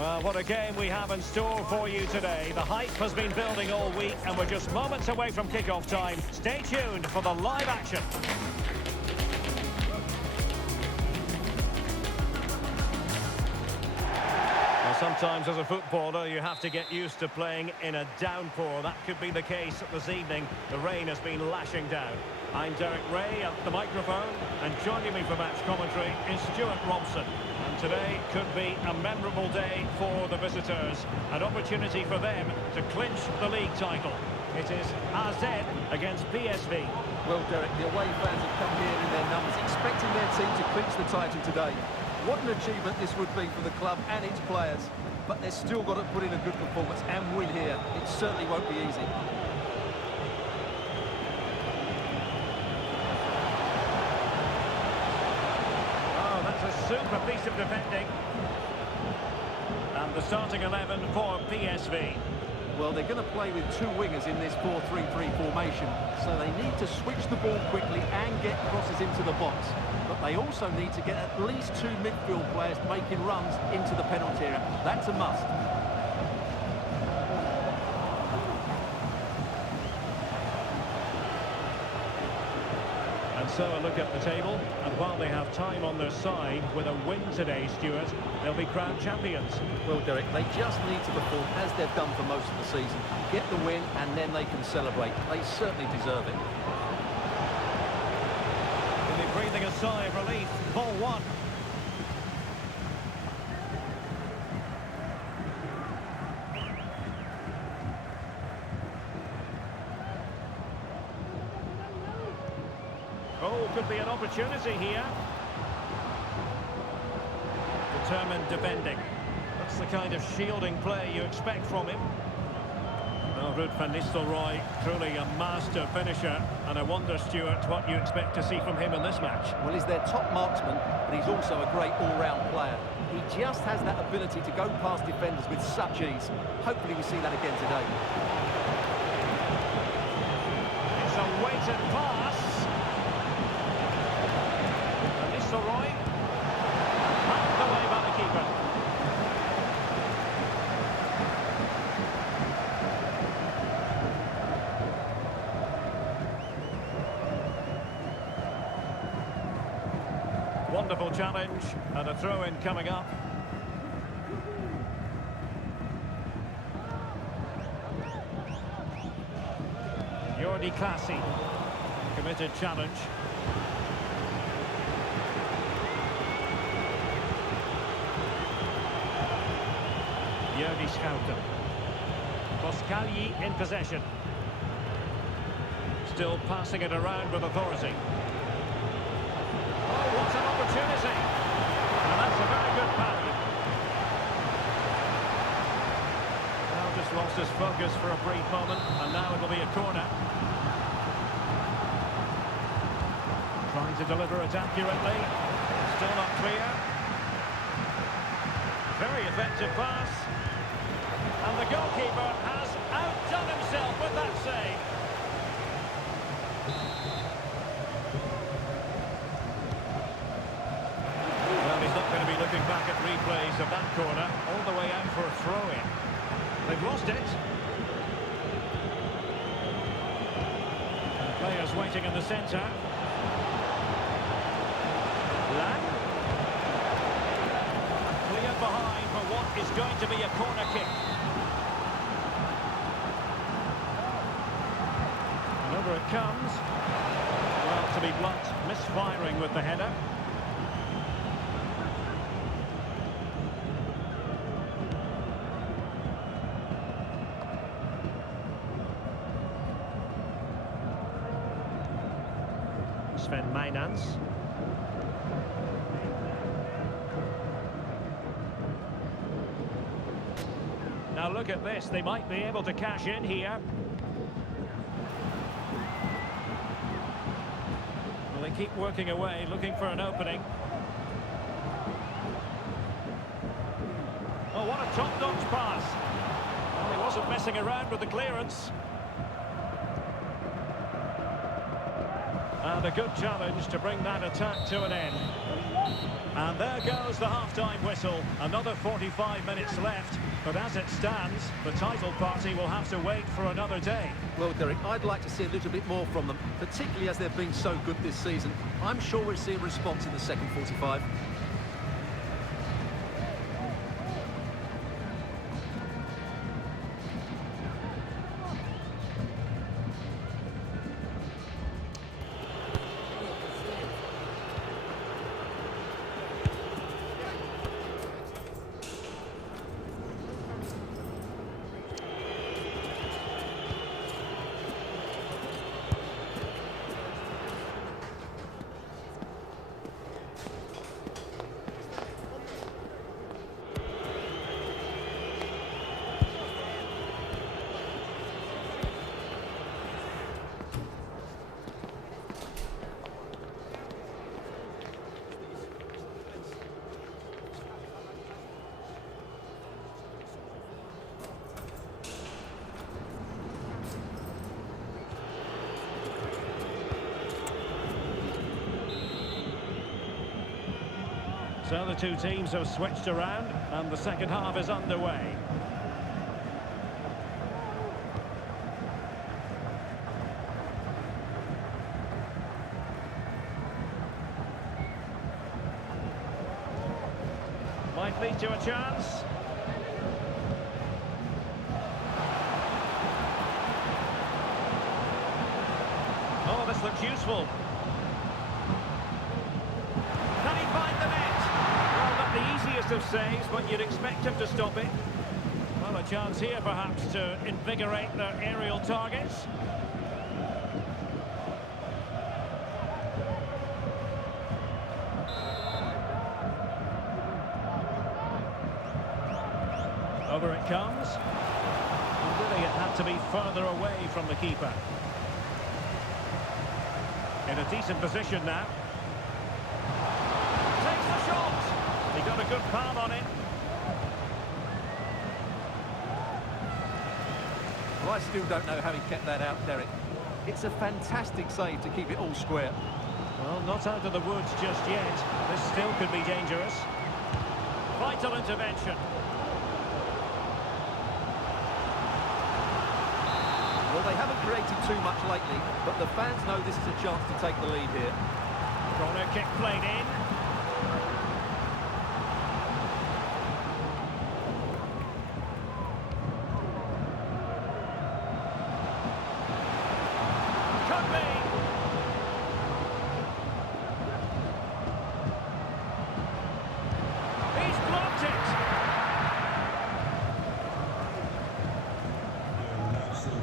Well, what a game we have in store for you today. The hype has been building all week, and we're just moments away from kick-off time. Stay tuned for the live action. Well, sometimes as a footballer, you have to get used to playing in a downpour. That could be the case this evening. The rain has been lashing down. I'm Derek Ray at the microphone, and joining me for match commentary is Stuart Robson. And today could be a memorable day for the visitors, an opportunity for them to clinch the league title. It is AZ against PSV. Well, Derek, the away fans have come here in their numbers, expecting their team to clinch the title today. What an achievement this would be for the club and its players. But they've still got to put in a good performance and win here. It certainly won't be easy. Super piece of defending. And the starting 11 for PSV. Well, they're going to play with two wingers in this 4-3-3 formation, so they need to switch the ball quickly and get crosses into the box. But they also need to get at least two midfield players making runs into the penalty area. That's a must. So a look at the table, and while they have time on their side, with a win today, Stuart, they'll be crowned champions. Well, Derek, they just need to perform as they've done for most of the season. Get the win, and then they can celebrate. They certainly deserve it. They'll be breathing a sigh of relief. Ball one. Oh, could be an opportunity here. Determined defending. That's the kind of shielding play you expect from him. Well, Ruud van Nistelrooy, truly a master finisher. And I wonder, Stuart, what you expect to see from him in this match. Well, he's their top marksman, but he's also a great all-round player. He just has that ability to go past defenders with such ease. Hopefully we see that again today. It's a weighted pass. Nistelrooy, knocked away by the keeper. Wonderful challenge, and a throw-in coming up. Jordi Classy, committed challenge. Jordi Schouten. Boscagli in possession. Still passing it around with authority. Oh, what an opportunity! And that's a very good parry. Now just lost his focus for a brief moment, and now it'll be a corner. Trying to deliver it accurately. Still not clear. Very effective pass. And the goalkeeper has outdone himself with that save. Well, he's not going to be looking back at replays of that corner, all the way out for a throw-in. They've lost it. The players waiting in the centre. Lang. Cleared behind for what is going to be a corner kick. And over it comes. Well, to be blunt, misfiring with the header. Sven Mijnans. Now look at this, they might be able to cash in here. Well, they keep working away, looking for an opening. Oh, what a top-notch pass. Well, he wasn't messing around with the clearance. And a good challenge to bring that attack to an end. And there goes the half-time whistle. Another 45 minutes left. But as it stands, the title party will have to wait for another day. Well, Derek, I'd like to see a little bit more from them, particularly as they've been so good this season. I'm sure we'll see a response in the second 45. So the two teams have switched around and the second half is underway. Might lead to a chance. Oh, this looks useful. Can he find the net? Well, not the easiest of saves, but you'd expect him to stop it. Well, a chance here perhaps to invigorate their aerial targets. Over it comes. Really, it had to be further away from the keeper. In a decent position now. Takes the shot. He got a good palm on it. Well, I still don't know how he kept that out, Derek. It's a fantastic save to keep it all square. Well, not out of the woods just yet. This still could be dangerous. Vital intervention. Well, they haven't created too much lately, but the fans know this is a chance to take the lead here. Corner kick played in. Could be. He's blocked it.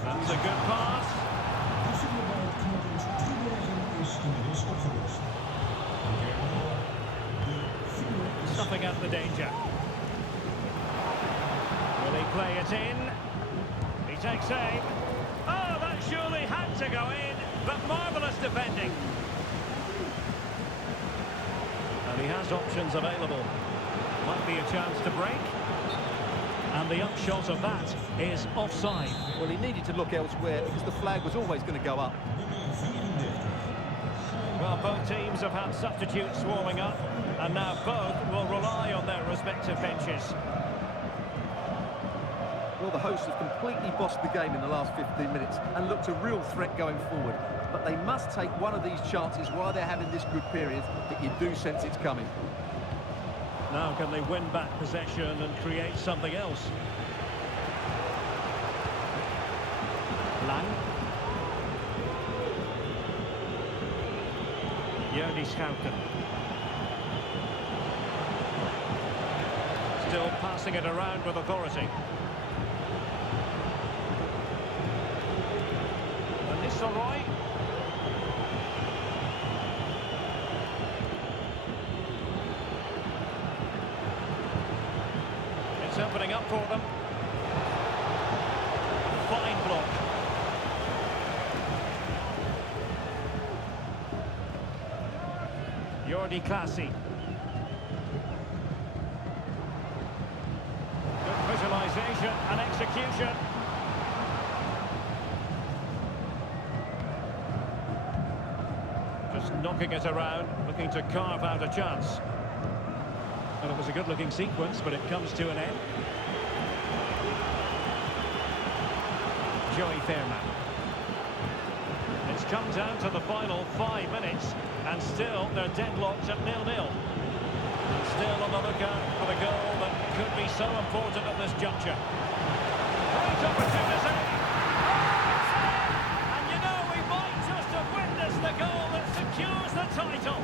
That's a good pass. Snuffing out the danger. Will he play it in? He takes aim. Oh, that surely had to go in, but marvellous defending. And he has options available. Might be a chance to break. And the upshot of that is offside. Well, he needed to look elsewhere because the flag was always going to go up. Well, both teams have had substitutes warming up, and now both will rely on their respective benches. Well, the hosts have completely bossed the game in the last 15 minutes and looked a real threat going forward. But they must take one of these chances while they're having this good period that you do sense it's coming. Now can they win back possession and create something else? Lang. Jordi Schouten. Still passing it around with authority. Nistelrooy. It's opening up for them. Fine block. Jordi Classy. Good visualisation and execution. Just knocking it around, looking to carve out a chance. And it was a good-looking sequence, but it comes to an end. Joey Fairman. It's come down to the final 5 minutes, and still they're deadlocked at 0-0. Still on the lookout for the goal that could be so important at this juncture. Great opportunity. And you know, we might just have witnessed the goal that secures the title.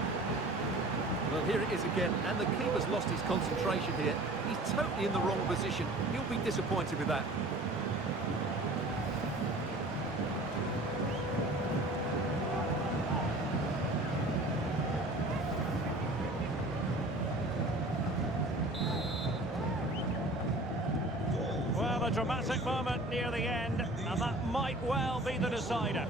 Well, here it is again, and the keeper's lost his concentration here. He's totally in the wrong position. He'll be disappointed with that. Well, a dramatic moment near the end, and that might well be the decider.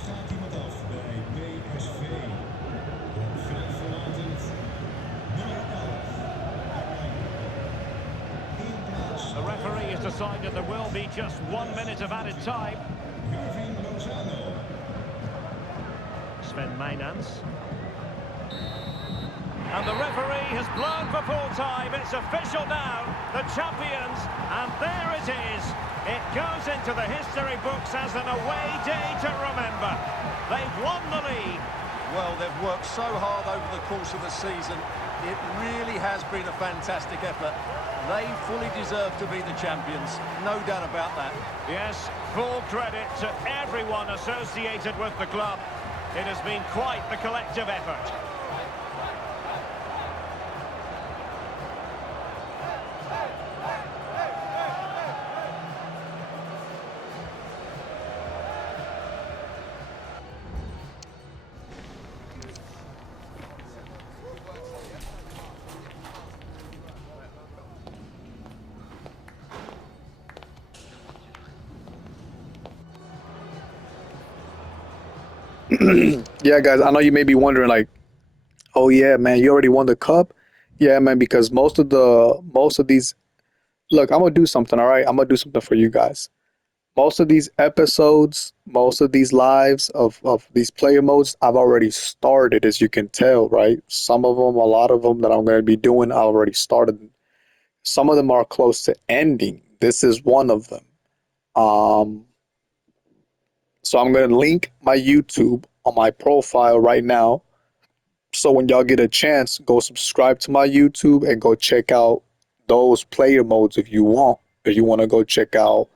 Gaat iemand af bij PSV. Op 5 vanavond, nummer 11. In plaats The referee has decided there will be just 1 minute of added time. Irving Lozano. Sven Mijnans. And the referee has blown for full time. It's official now. The champions. And there it is. It goes into the history books as an away day to remember. They've won the league. Well, they've worked so hard over the course of the season. It really has been a fantastic effort. They fully deserve to be the champions. No doubt about that. Yes, full credit to everyone associated with the club. It has been quite the collective effort. Yeah, guys, I know you may be wondering, like, oh yeah, man, you already won the cup. Yeah, man, because most of these, look, I'm gonna do something. All right, I'm gonna do something for you guys. Most of these episodes, most of these lives of these player modes, I've already started, as you can tell, right? Some of them, a lot of them that I'm gonna be doing, I already started. Some of them are close to ending. This is one of them. Um, so I'm gonna link my YouTube on my profile right now. So when y'all get a chance, go subscribe to my YouTube and go check out those player modes if you want. If you want to go check out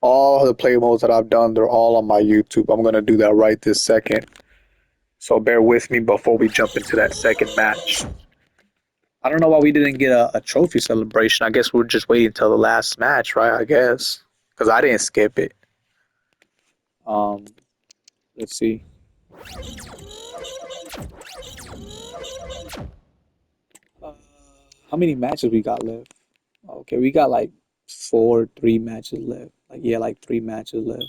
all the player modes that I've done, they're all on my YouTube. I'm gonna do that right this second. So bear with me before we jump into that second match. I don't know why we didn't get a trophy celebration. I guess we're just waiting until the last match, right? I guess because I didn't skip it. Um, let's see. How many matches we got left? Okay, we got like 3 matches left. Like, yeah, like 3 matches left.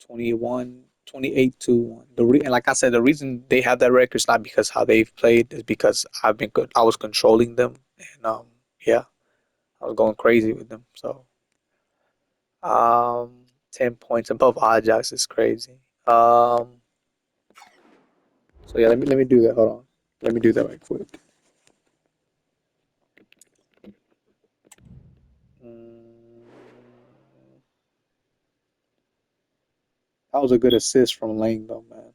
21, 28-1. And like I said, the reason they have that record is not because how they've played, is because I've been good. I was controlling them, and yeah, I was going crazy with them. So 10 points above Ajax is crazy. So yeah, let me do that. Hold on, let me do that right quick. That was a good assist from Lang, though, man.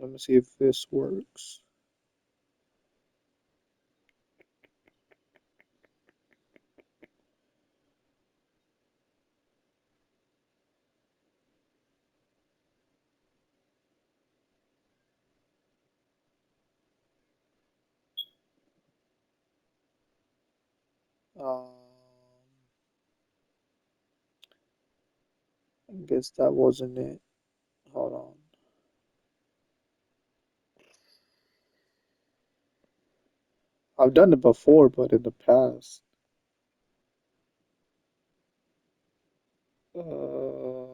Let me see if this works. I guess that wasn't it. Hold on. I've done it before, but in the past. Uh,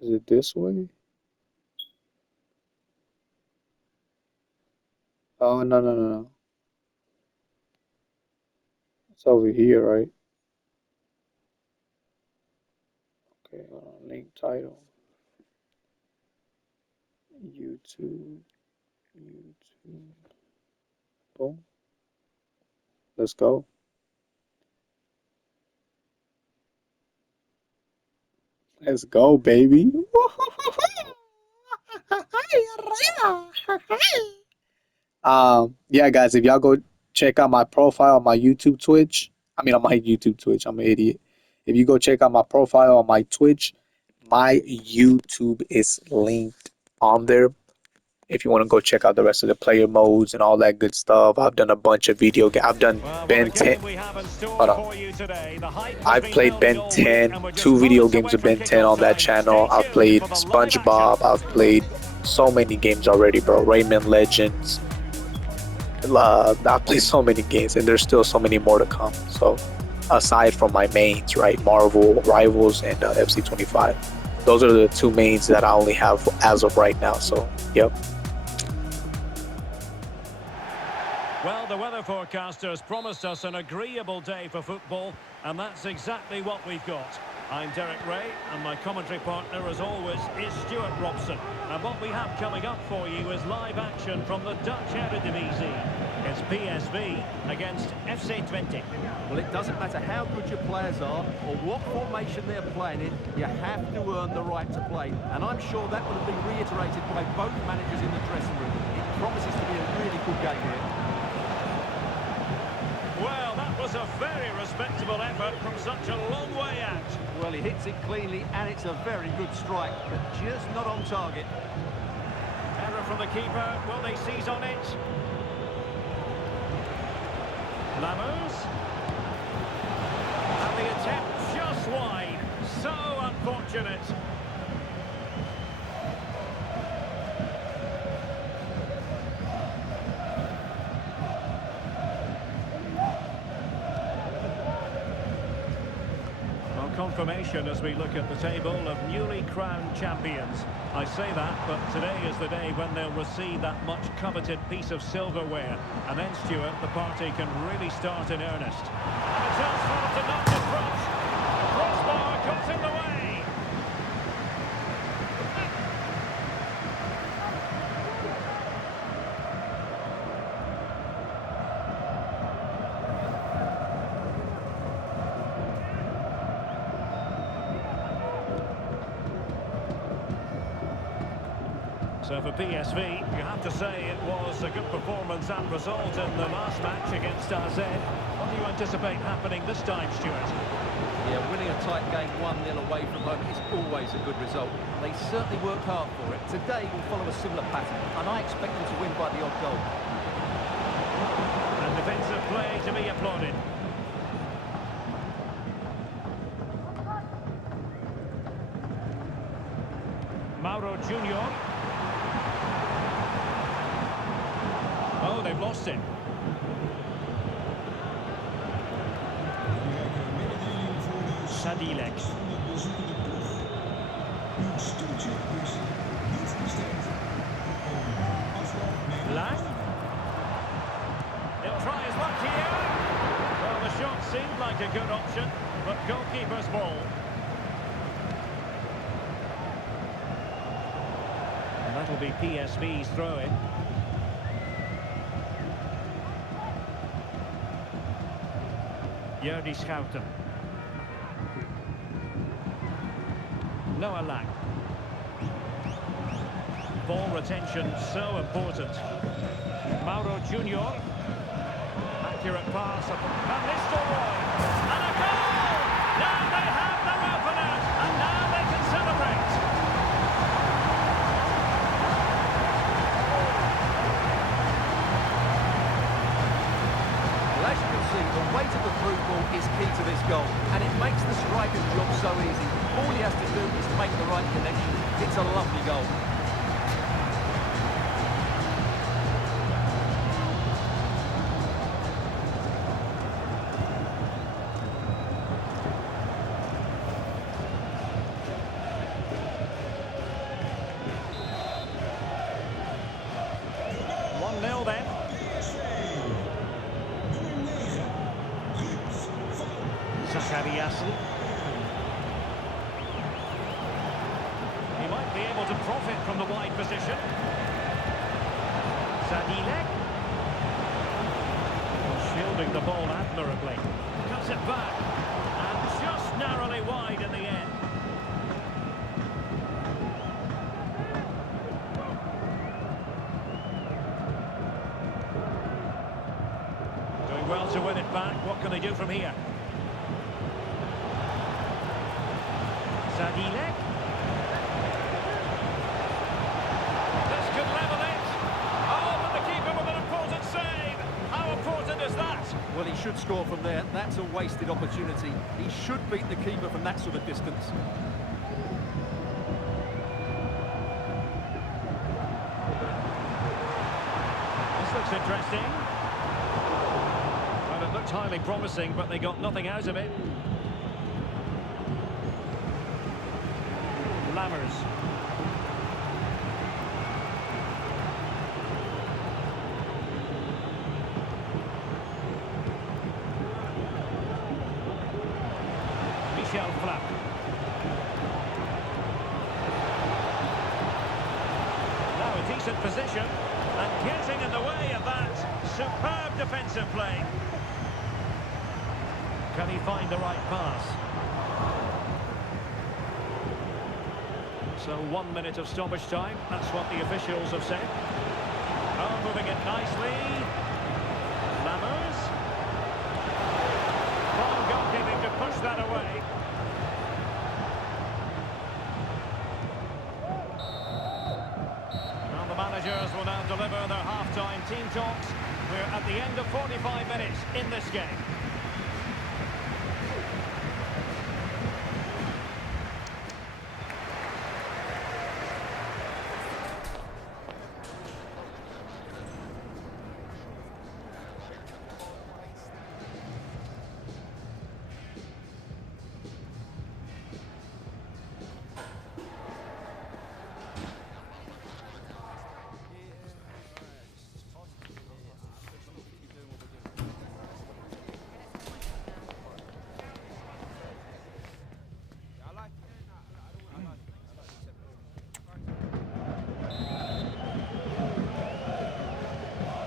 is it this way? Oh, no, no, no, no. It's over here, right? Okay, hold on. Link title. YouTube. YouTube. Boom. Let's go. Let's go, baby. Yeah, guys, if y'all go check out my profile on my YouTube Twitch, I mean on my YouTube Twitch, I'm an idiot. If you go check out my profile on my Twitch, my YouTube is linked on there. If you want to go check out the rest of the player modes and all that good stuff, I've done a bunch of video games. I've done Well, what a Ben 10. game we have in store Hold on. for you today. The hype has I've been played Ben building all week, 10, and we're just 2 video moments games away of from Ben 10 on kickoff that time. channel. Stay I've played tuned for the live SpongeBob. action. I've played so many games already, bro. Rayman Legends. I've played so many games, and there's still so many more to come. So, aside from my mains, right, Marvel Rivals and FC25, those are the 2 mains that I only have as of right now. So, yep. Well, the weather forecasters promised us an agreeable day for football, and that's exactly what we've got. I'm Derek Ray, and my commentary partner, as always, is Stuart Robson. And what we have coming up for you is live action from the Dutch Eredivisie. It's PSV against FC20. Well, it doesn't matter how good your players are or what formation they're playing in, you have to earn the right to play. And I'm sure that will have been reiterated by both managers in the dressing room. It promises to be a really good game here. Well, that was a very respectable effort from such a long way out. Well, he hits it cleanly, and it's a very good strike, but just not on target. Error from the keeper. Will they seize on it? Lammers. And the attempt just wide. So unfortunate. Confirmation as we look at the table of newly crowned champions. I say that, but today is the day when they'll receive that much coveted piece of silverware. And then, Stuart, the party can really start in earnest. And a chance for them to knock the front. The crossbar got in the way. So for PSV, you have to say it was a good performance and result in the last match against AZ. What do you anticipate happening this time, Stuart? Yeah, winning a tight game 1-0 away from home is always a good result. They certainly worked hard for it. Today will follow a similar pattern, and I expect them to win by the odd goal. And defensive play to be applauded. Mauro Junior. Oh, they've lost him. Sadilek. Lang. He'll try his luck here. Well, the shot seemed like a good option, but goalkeeper's ball. And that'll be PSV's throw-in. Jordi Schouten. Noah Lang. Ball retention so important. Mauro Junior. Accurate pass. And Nistelrooy. And a goal! Now they have their opener. And now they can celebrate. Well, as you can see, the weight of the through ball is key to this goal, and it makes the striker's job so easy. All he has to do is make the right connection. It's a lovely goal. One 0 then. Zachariasen. He might be able to profit from the wide position. Sadilek. Shielding the ball admirably. Cuts it back. And just narrowly wide in the end. Doing well to win it back. What can they do from here? Sadilek. This could level it. Oh, but the keeper with an important save. How important is that? Well, he should score from there. That's a wasted opportunity. He should beat the keeper from that sort of distance. This looks interesting. Well, it looked highly promising, but they got nothing out of it. Lammers. Flap. Now a decent position and getting in the way of that superb defensive play. Can he find the right pass? So 1 minute of stoppage time, that's what the officials have said. Oh, moving it nicely. Lammers. Fine goalkeeping to push that away. Managers will now deliver their half-time team talks. We're at the end of 45 minutes in this game.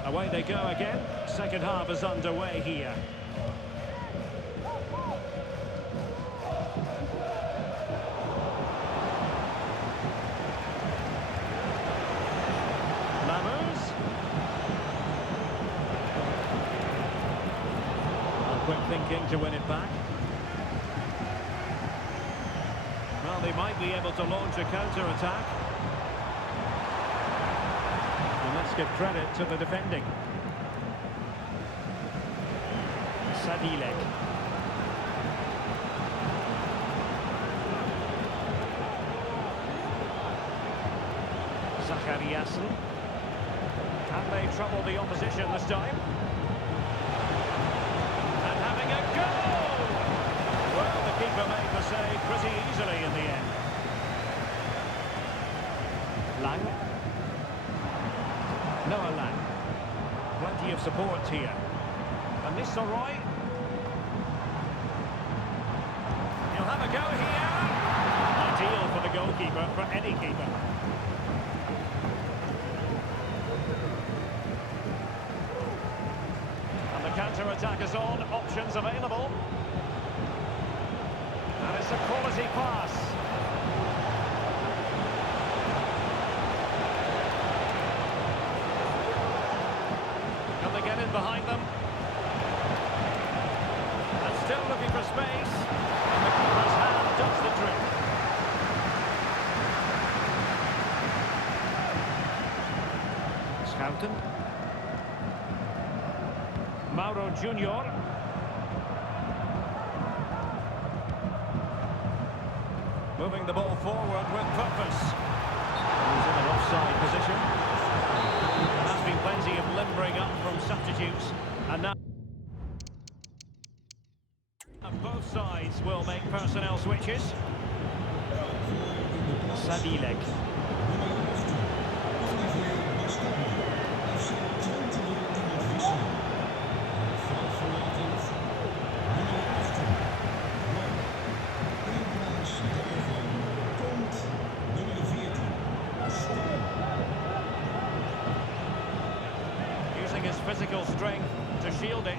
Away they go again. Second half is underway here. Lammers. Quick thinking to win it back. Well, they might be able to launch a counter-attack. Let's give credit to the defending. Sadilek. Zachariasen. Can they trouble the opposition this time? And having a goal! Well, the keeper made the save pretty easily in the end. Lang. Noah Lang. Plenty of support here. And Nistelrooy. He'll have a go here. Ideal for the goalkeeper, for any keeper. And the counter-attack is on. Options available. And it's a quality pass. Get in behind them. And still looking for space. And the keeper's hand does the trick. Schouten. Mauro Junior. Moving the ball forward with purpose. He's in an offside position. There has been plenty of limbering up from substitutes, and now both sides will make personnel switches. Sadilek. Using his physical strength to shield it.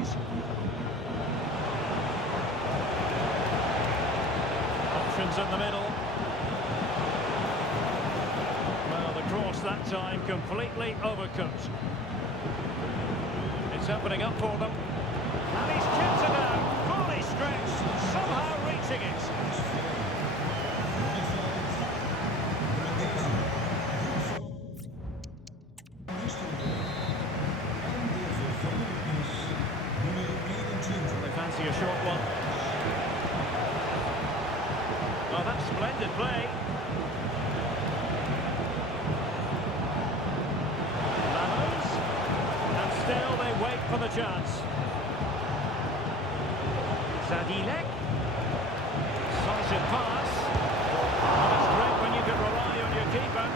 Options in the middle. Well, the cross that time completely overcooked. It's opening up for them. And he's chipped it out, fully stretched, somehow reaching it. They fancy a short one. Oh, that's splendid play. Ramos. And still they wait for the chance. Sadilek. Decisive pass. Oh, it's great when you can rely on your keeper.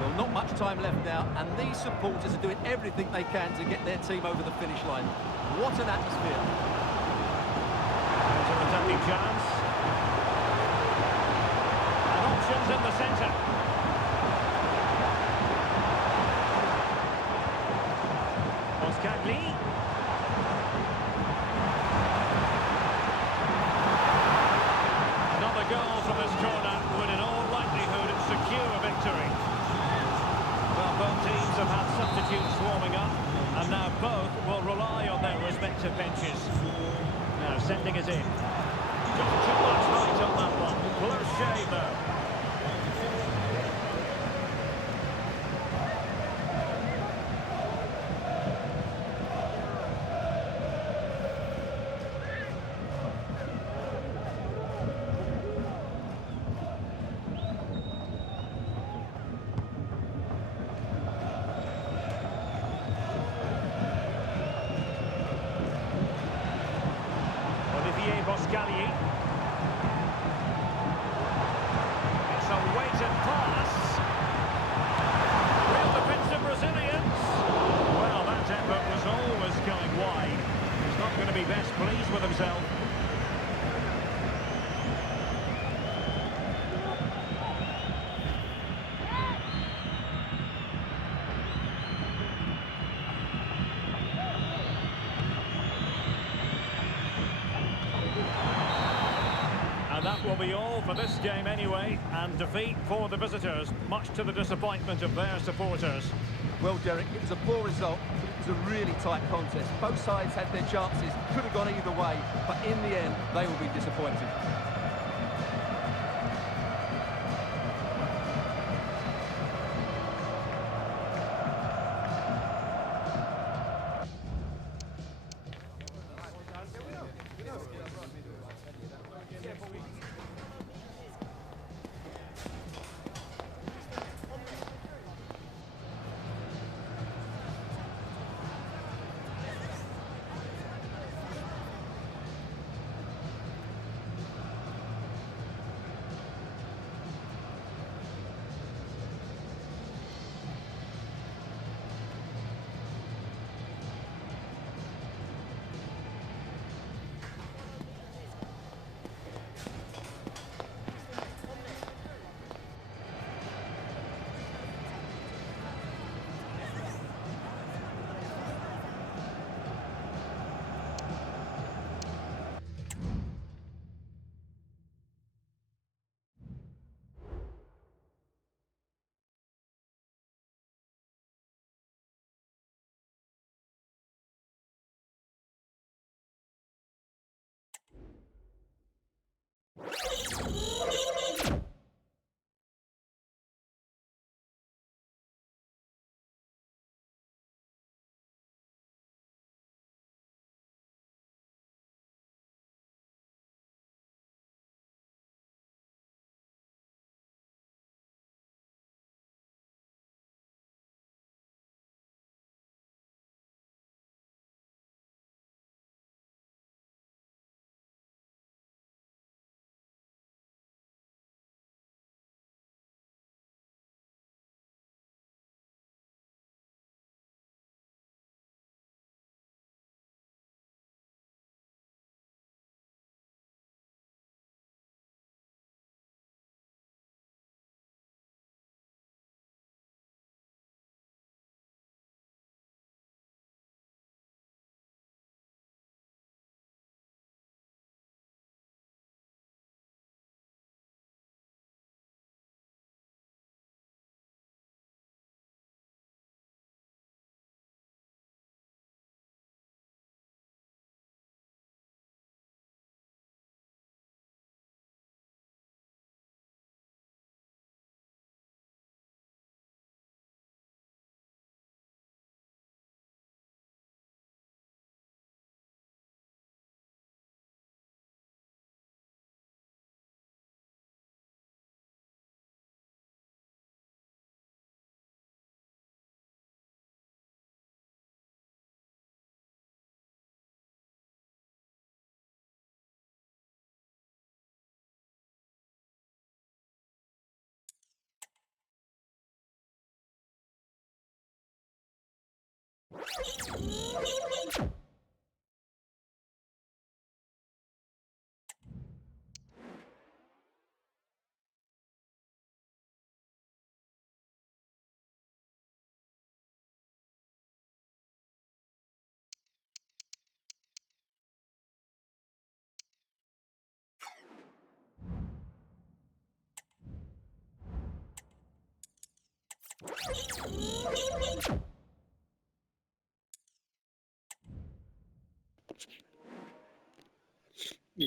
Well, not much time left now, and these supporters are doing everything they can to get their team over the finish line. What an atmosphere. There's an attacking chance. And options in the centre. Boskagli. Another goal from this corner would in all likelihood secure a victory. Well, both teams have had substitutes warming up, and now both will rely on their respective benches. Now sending it in. Just too much height on that one. Close shave though. Boskagli. It's a weighted pass. Real defensive Brazilians. Well, that effort was always going wide. He's not going to be best pleased with himself. And that will be all for this game anyway, and defeat for the visitors, much to the disappointment of their supporters. Well, Derek, it was a poor result, but it was a really tight contest. Both sides had their chances, could have gone either way, but in the end, they will be disappointed.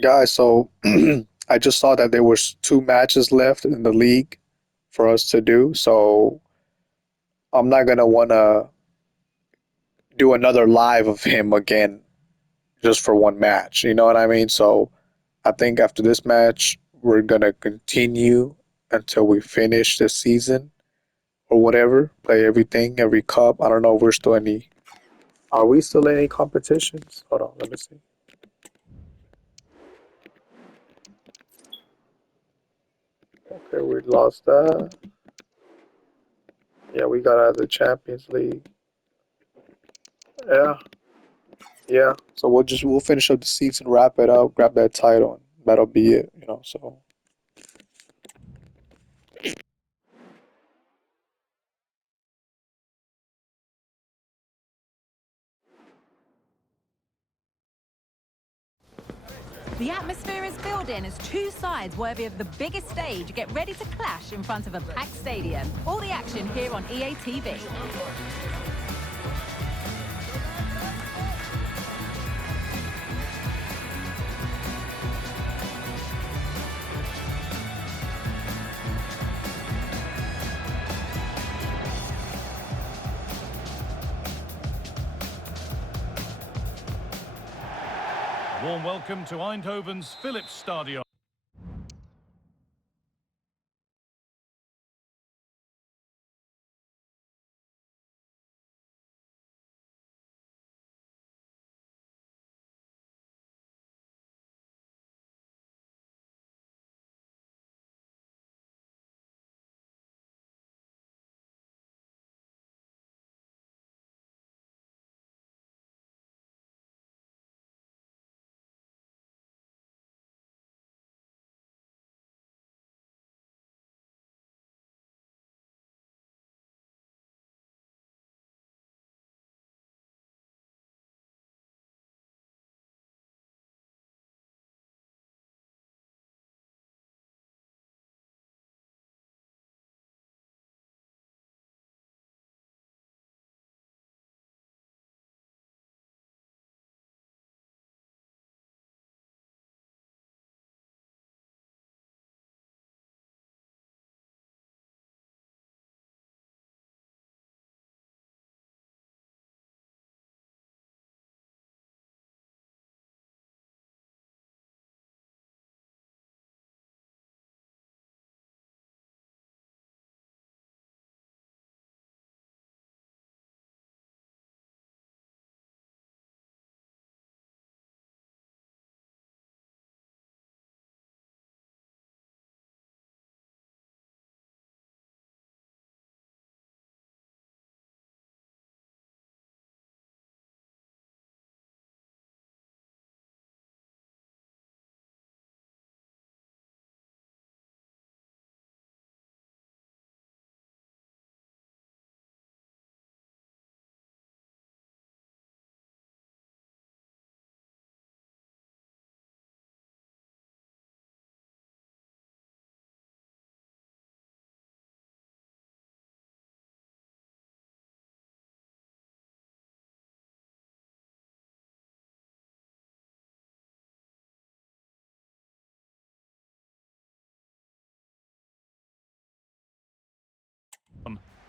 Guys, so I just saw that there was 2 matches left in the league for us to do. So I'm not gonna wanna do another live of him again just for 1 match. You know what I mean? So I think after this match, we're gonna continue until we finish the season or whatever. Play everything, every cup. I don't know if we're still any. Are we still in any competitions? Hold on, let me see. Okay, we lost that. Yeah, we got out of the Champions League. Yeah, yeah. So we'll finish up the season, wrap it up, grab that title, and that'll be it. So The atmosphere is building as 2 sides worthy of the biggest stage get ready to clash in front of a packed stadium. All the action here on EA TV. Warm welcome to Eindhoven's Philips Stadion.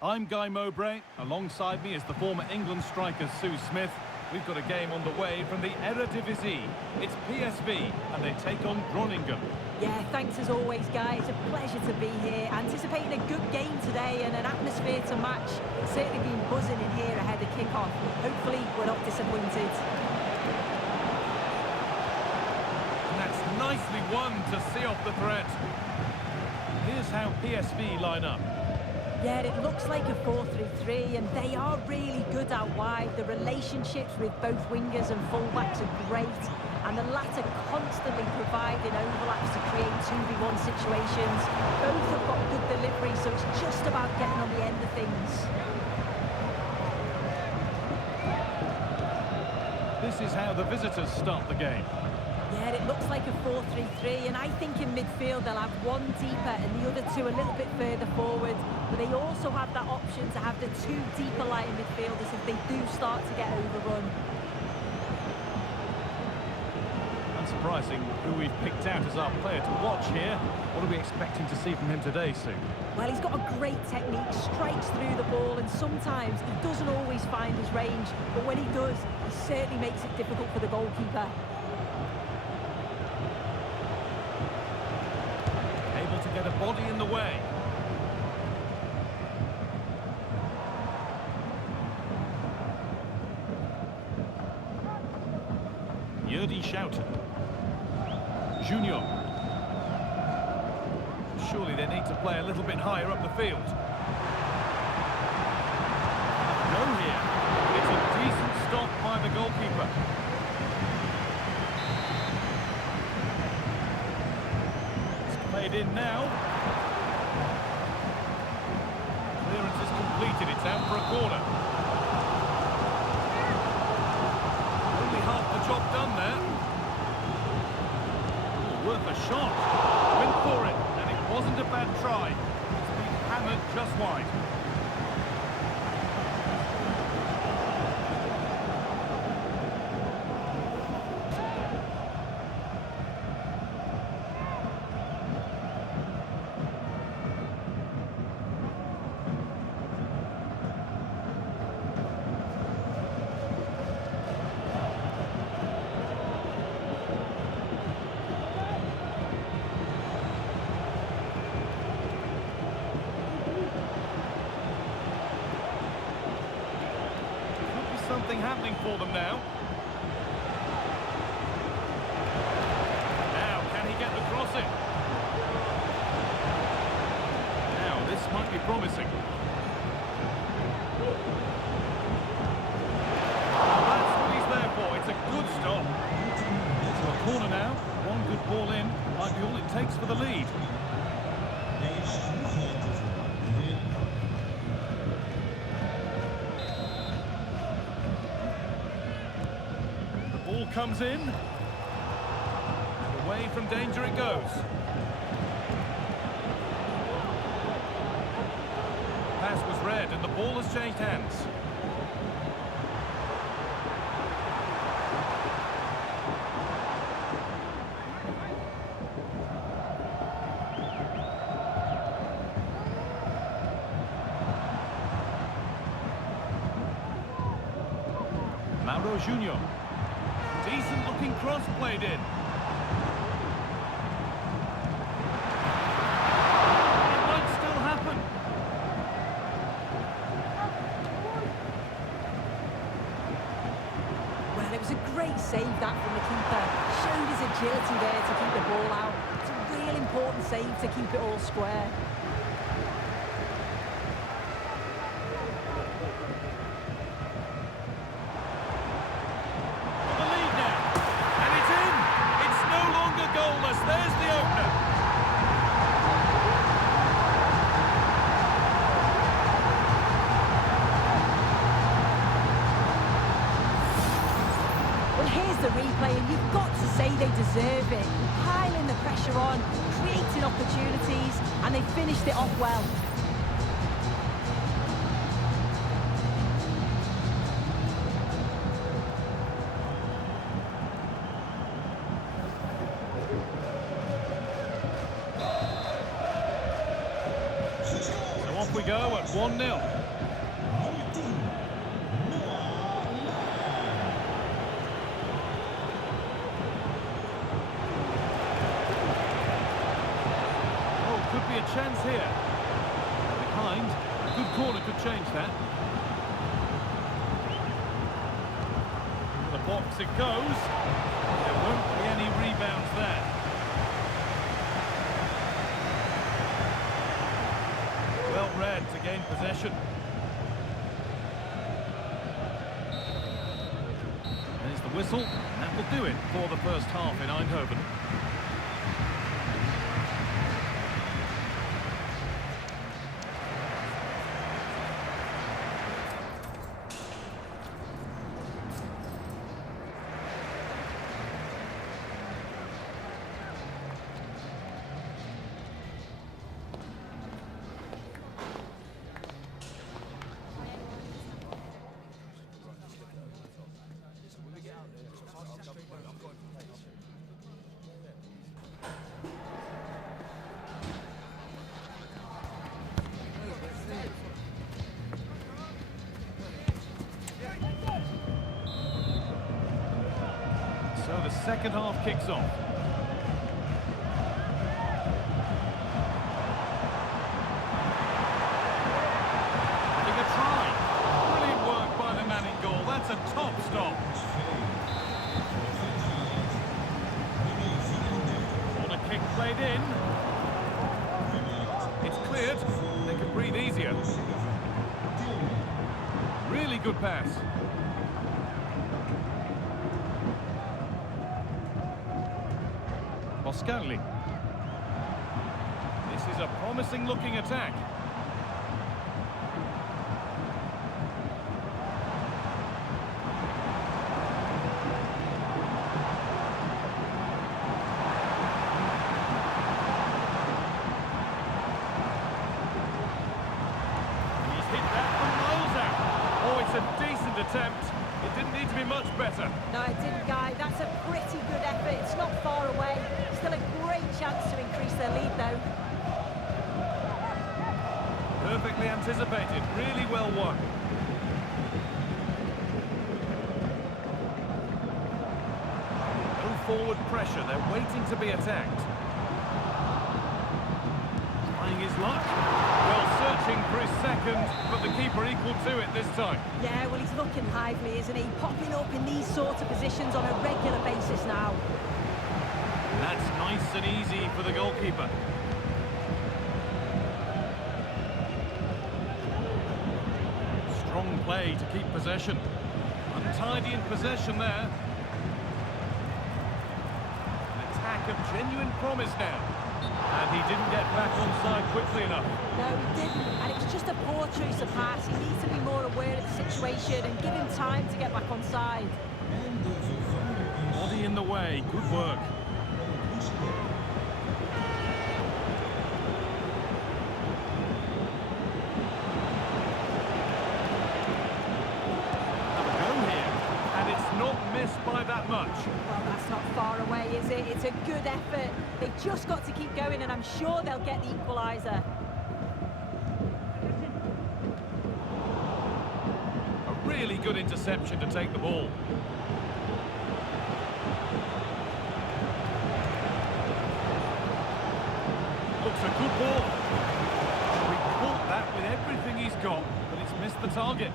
I'm Guy Mowbray. Alongside me is the former England striker Sue Smith. We've got a game on the way from the Eredivisie. It's PSV and they take on Groningen. Yeah, thanks as always, guys. It's a pleasure to be here. Anticipating a good game today and an atmosphere to match. Certainly been buzzing in here ahead of kick-off. Hopefully, we're not disappointed. And that's nicely won to see off the threat. Here's how PSV line up. Yeah, it looks like a 4-3-3, and they are really good out wide. The relationships with both wingers and fullbacks are great, and the latter constantly providing overlaps to create 2v1 situations. Both have got good delivery, so it's just about getting on the end of things. This is how the visitors start the game. Yeah, it looks like a 4-3-3, and I think in midfield they'll have one deeper and the other two a little bit further forward. But they also have that option to have the two deeper lying midfielders if they do start to get overrun. Unsurprising who we've picked out as our player to watch here. What are we expecting to see from him today, Sue? Well, he's got a great technique, strikes through the ball, and sometimes he doesn't always find his range. But when he does, he certainly makes it difficult for the goalkeeper. To get a body in the way. Yurdi Schouten. Junior. Surely they need to play a little bit higher up the field. Go here. It's a decent stop by the goalkeeper. Played in now. Clearance is completed. It's out for a corner. Only half the job done there. Ooh, worth a shot. Went for it, and it wasn't a bad try. It's been hammered just wide. Something happening for them now. Now, can he get the crossing? Now, this might be promising. That's what he's there for. It's a good stop. So a corner now. One good ball in. Might be all it takes for the lead. Comes in, and away from danger it goes. Pass was read and the ball has changed hands. Mauro Junior. Decent looking cross played in. It might still happen. Well, it was a great save that from the keeper. Showed his agility there to keep the ball out. It's a real important save to keep it all square. There's the opener. Well, here's the replay, and you've got to say they deserve it. Piling the pressure on, creating opportunities, and they finished it off well. Off we go at 1-0. Oh, could be a chance here. Behind, a good corner could change that. The box it goes. There won't be any rebounds there. Well, well read to gain possession. There's the whistle, and that will do it for the first half in Eindhoven. So the second half kicks off. Having a try. Brilliant work by the man in goal. That's a top stop. Corner kick played in. It's cleared. They can breathe easier. Really good pass. Scanley. This is a promising looking attack. He's hit that from miles out. Oh, it's a decent attempt. It didn't need to be much better. No, it didn't, Guy. That's a pretty good effort. It's not far away. Still a great chance to increase their lead, though. Perfectly anticipated. Really well won. No forward pressure. They're waiting to be attacked. Trying his luck. Well, searching for his second, but the keeper equal to it this time. Yeah, well, he's looking lively, isn't he? Popping up in these sort of positions on a regular basis now. That's nice and easy for the goalkeeper. Strong play to keep possession. Untidy in possession there. An attack of genuine promise now. And he didn't get back onside quickly enough. No, he didn't, and it was just a poor choice of pass. He needs to be more aware of the situation and give him time to get back onside. Body in the way, good work. Have a go here, and it's not missed by that much. Well, that's not far away, is it? It's a good effort. They've just got to keep going, and I'm sure they'll get the equaliser. A really good interception to take the ball. Looks a good ball. We caught that with everything he's got, but it's missed the target.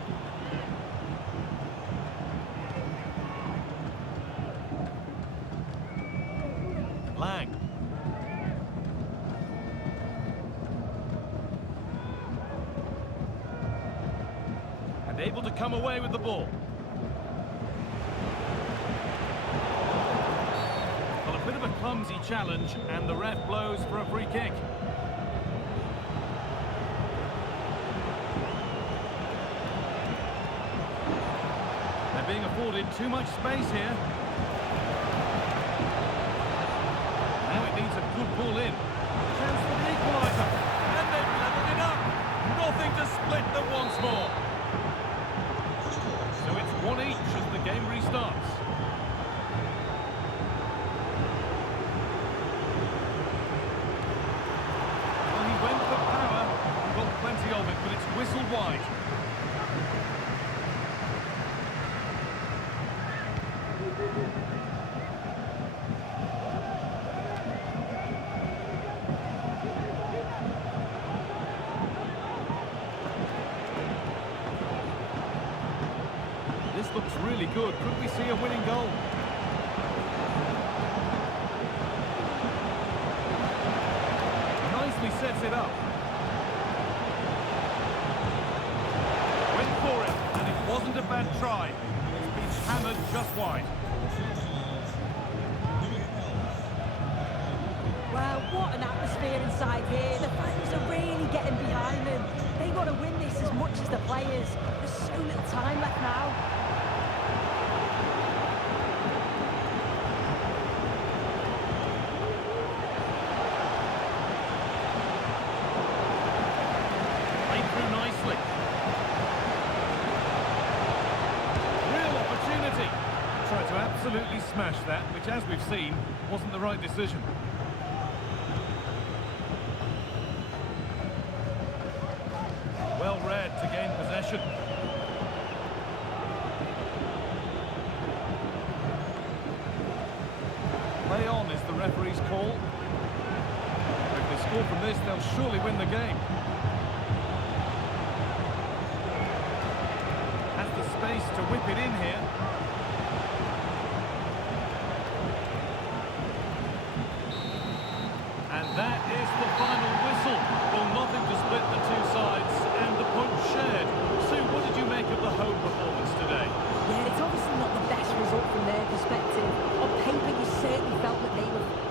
Lang. And able to come away with the ball. Well, a bit of a clumsy challenge, and the ref blows for a free kick. They're being afforded too much space here. Now it needs a good ball in. Chance for the equaliser. And they've levelled it up. Nothing to split them once more. So it's 1 each as the game restarts. Well, he went for power. Got plenty of it, but it's whistled wide. This looks really good. Could we see a winning goal? Nicely sets it up. a bad try. It's been hammered just wide. Well, what an atmosphere inside here. The fans are really getting behind them. They want to win this as much as the players. There's so little time left now. Played through nicely. Real opportunity. Tried to absolutely smash that, which, as we've seen, wasn't the right decision. Well read to gain possession. Play on is the referee's call. If they score from this, they'll surely win the game. Has the space to whip it in here. And that is the final whistle. Well, nothing to split the two sides, and the points shared. Sue, what did you make of the home performance today? Yeah, it's obviously not the best result from their perspective. On paper, you certainly felt that they were...